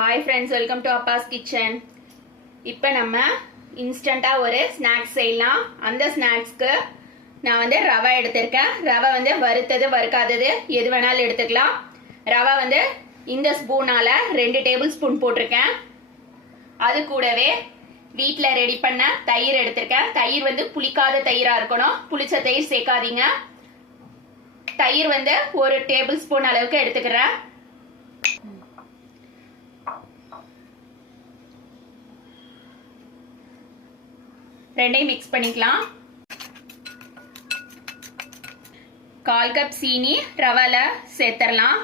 Hi friends welcome to Abbas kitchen இப்போ நம்ம இன்ஸ்டண்ட்டாக ஒரு ஸ்நாக்ஸ் செய்யலாம். அந்த ஸ்நாக்ஸ்க்கு நான் வந்து ரவை எடுத்திருக்கேன். ரவை வந்து வறுத்தது வறுக்காதது எது வேணாலும் எடுத்துக்கலாம். ரவை வந்து இந்த ஸ்பூனால் ரெண்டு டேபிள் ஸ்பூன் போட்டிருக்கேன். அது கூடவே வீட்டில் ரெடி பண்ண தயிர் எடுத்திருக்கேன். தயிர் வந்து புளிக்காத தயிராக இருக்கணும். புளிச்ச தயிர் சேர்க்காதீங்க. தயிர் வந்து ஒரு டேபிள் ஸ்பூன் அளவுக்கு எடுத்துக்கிறேன். ரெண்டையும் மிக்ஸ் பண்ணிக்கலாம். கால் கப் சீனி ரவால சேர்த்துடலாம்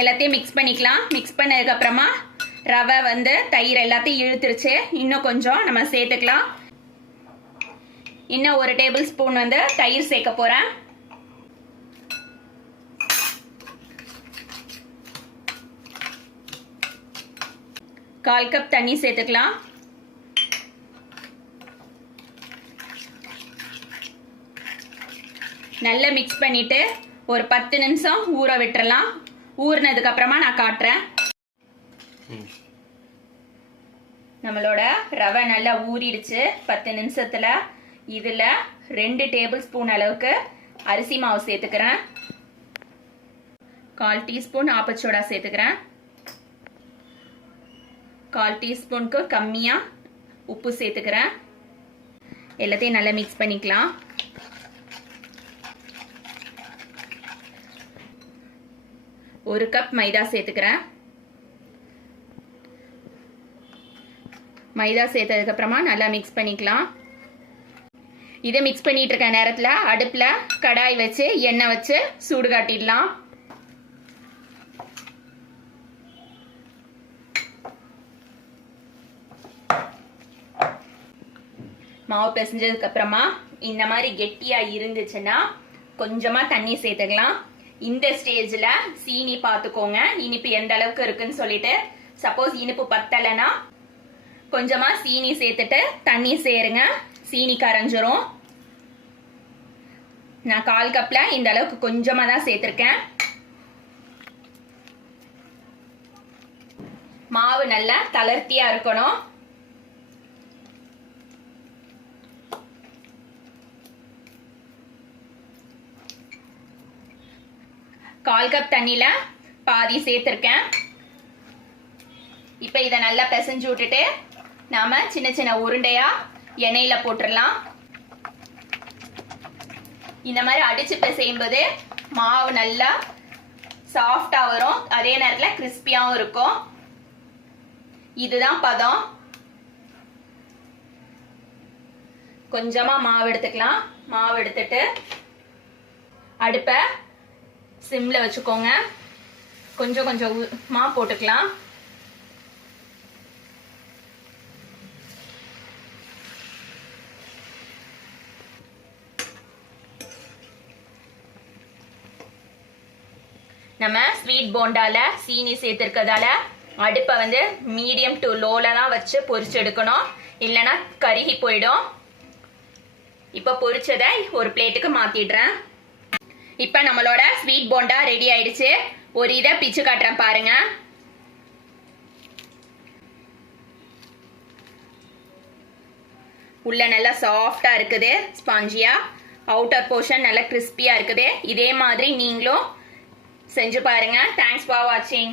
எல்லாத்தையும் மிக்ஸ் பண்ணிக்கலாம். மிக்ஸ் பண்ணதுக்கு அப்புறமா ரவை வந்து தயிர் எல்லாத்தையும் இழுத்துருச்சு. இன்னும் கொஞ்சம் நம்ம சேர்த்துக்கலாம். இன்னும் ஒரு டேபிள் ஸ்பூன் வந்து தயிர் சேர்க்க போறேன். கால் கப் தண்ணி சேர்த்துக்கலாம். நல்லா மிக்ஸ் பண்ணிட்டு ஒரு பத்து நிமிஷம் ஊற விட்டுறலாம். ஊறினதுக்கு அப்புறமா நான் காட்டுறேன். நம்மளோட ரவை நல்லா ஊறிடுச்சு. பத்து நிமிஷத்துல இதுல ரெண்டு டேபிள் ஸ்பூன் அளவுக்கு அரிசி மாவு சேர்த்துக்கிறேன். கால் டீஸ்பூன் ஆப்பச்சோடா சேர்த்துக்கிறேன். கால் டீஸ்பூனுக்கு கம்மியாக உப்பு சேர்த்துக்கிறேன். எல்லாத்தையும் நல்லா மிக்ஸ் பண்ணிக்கலாம். ஒரு கப் மைதா சேர்த்துக்கிறேன். மைதா சேர்த்ததுக்கு அப்புறமா நல்லா மிக்ஸ் பண்ணிக்கலாம். இதை மிக்ஸ் பண்ணிட்டு இருக்க நேரத்தில் அடுப்பில் கடாய் வச்சு எண்ணெய் வச்சு சூடு காட்டிடலாம். மாவு பிசைஞ்சதுக்கு அப்புறமா இந்த மாதிரி கெட்டியா இருந்துச்சுன்னா கொஞ்சமா தண்ணி சேர்த்துக்கலாம். இந்த ஸ்டேஜ்ல சீனி பார்த்துக்கோங்க இனிப்பு எந்த அளவுக்கு இருக்குன்னு சொல்லிட்டு சப்போஸ் இனிப்பு பத்தலைன்னா கொஞ்சமா சீனி சேர்த்துட்டு தண்ணி சேருங்க. சீனி கரைஞ்சிரும். நான் கால் கப்ல இந்த அளவுக்கு கொஞ்சமா தான் சேர்த்திருக்கேன். மாவு நல்லா தளர்த்தியா இருக்கணும். கால் கப் தண்ணியில் பாதி சேர்த்துருக்கேன். இப்போ இதை நல்லா பிசைஞ்சு விட்டுட்டு நாம சின்ன சின்ன உருண்டையாக எண்ணெயில் போட்டுடலாம். இந்த மாதிரி அடித்து பிசையும்போது மாவு நல்லா சாஃப்டாக வரும். அதே நேரத்தில் கிறிஸ்பியாவும் இருக்கும். இதுதான் பதம். கொஞ்சமாக மாவு எடுத்துக்கலாம். மாவு எடுத்துட்டு அடுப்பை சிம்ல வச்சுக்கோங்க. கொஞ்சம் கொஞ்சம் மா போட்டுக்கலாம். நம்ம ஸ்வீட் போண்டால சீனி சேர்த்துருக்கதால அடுப்பை வந்து மீடியம் டு லோலலாம் தான் வச்சு பொரிச்சு எடுக்கணும். இல்லைன்னா கருகி போயிடும். இப்போ பொரிச்சதை ஒரு பிளேட்டுக்கு மாற்றிடுறேன் இப்போ நம்மளோட ஸ்வீட் போண்டா ரெடி ஆயிடுச்சு. ஒரு இதை பிச்சு காட்டுறேன் பாருங்க. உள்ள நல்லா சாஃப்டா இருக்குது ஸ்பாஞ்சியா அவுட்டர் போர்ஷன் நல்லா கிறிஸ்பியா இருக்குது. இதே மாதிரி நீங்களும் செஞ்சு பாருங்க. தேங்க்ஸ் ஃபார் வாட்சிங்